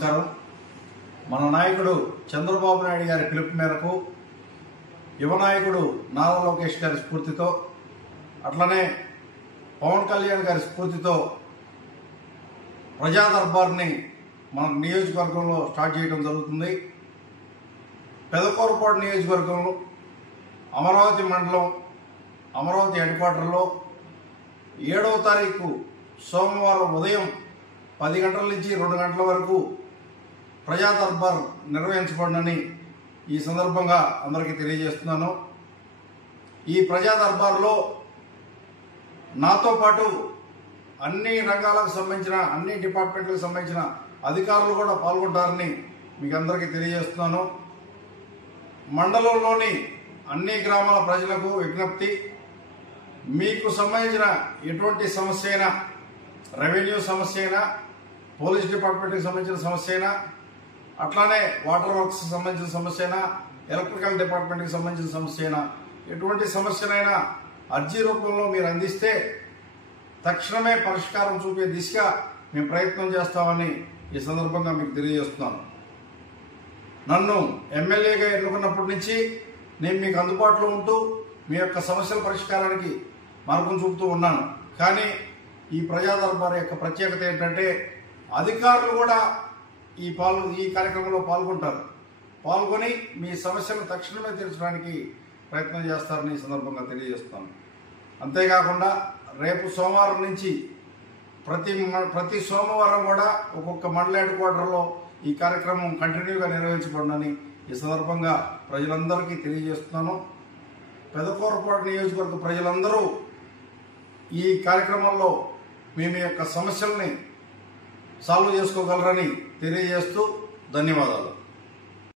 నమస్కారం. మన నాయకుడు చంద్రబాబు నాయుడు గారి పిలుపు మేరకు యువ నాయకుడు నారా లోకేష్ గారి స్ఫూర్తితో అట్లనే పవన్ కళ్యాణ్ గారి స్ఫూర్తితో ప్రజా దర్బార్ని మన నియోజకవర్గంలో స్టార్ట్ చేయడం జరుగుతుంది. పెదకూరపాడు నియోజకవర్గంలో అమరావతి మండలం అమరావతి హెడ్ క్వార్టర్లో 7వ తారీఖు సోమవారం ఉదయం 10 గంటల నుంచి 2 గంటల వరకు ప్రజా దర్బార్ నిర్వహించబడినని ఈ సందర్భంగా అందరికీ తెలియజేస్తున్నాను. ఈ ప్రజా దర్బార్లో నాతో పాటు అన్ని రంగాలకు సంబంధించిన అన్ని డిపార్ట్మెంట్లకు సంబంధించిన అధికారులు కూడా పాల్గొంటారని మీకు అందరికీ తెలియజేస్తున్నాను. మండలంలోని అన్ని గ్రామాల ప్రజలకు విజ్ఞప్తి, మీకు సంబంధించిన ఎటువంటి సమస్య అయినా, రెవెన్యూ సమస్య అయినా, పోలీస్ డిపార్ట్మెంట్కి సంబంధించిన సమస్య అయినా, అట్లానే వాటర్ వర్క్స్ సంబంధించిన సమస్య అయినా, ఎలక్ట్రికల్ డిపార్ట్మెంట్కి సంబంధించిన సమస్య అయినా, ఎటువంటి సమస్యనైనా అర్జీ రూపంలో మీరు అందిస్తే తక్షణమే పరిష్కారం చూపే దిశగా మేము ప్రయత్నం చేస్తామని ఈ సందర్భంగా మీకు తెలియజేస్తున్నాను. నన్ను ఎమ్మెల్యేగా ఎన్నుకున్నప్పటి నుంచి నేను మీకు అందుబాటులో ఉంటూ మీ యొక్క సమస్యల పరిష్కారానికి మార్గం చూపుతూ ఉన్నాను. కానీ ఈ ప్రజా దర్బార్ యొక్క ప్రత్యేకత ఏంటంటే అధికారులు కూడా ఈ కార్యక్రమంలో పాల్గొని మీ సమస్యలను తక్షణమే తీర్చడానికి ప్రయత్నం చేస్తారని ఈ సందర్భంగా తెలియజేస్తాను. అంతేకాకుండా రేపు సోమవారం నుంచి ప్రతి సోమవారం కూడా ఒక్కొక్క మండల హెడ్ క్వార్టర్లో ఈ కార్యక్రమం కంటిన్యూగా నిర్వహించబడిందని ఈ సందర్భంగా ప్రజలందరికీ తెలియజేస్తున్నాను. పెదకూరపాడు నియోజకవర్గ ప్రజలందరూ ఈ కార్యక్రమంలో మీ యొక్క సమస్యల్ని సాల్వ్ చేసుకోగలరని తెలియజేస్తూ ధన్యవాదాలు.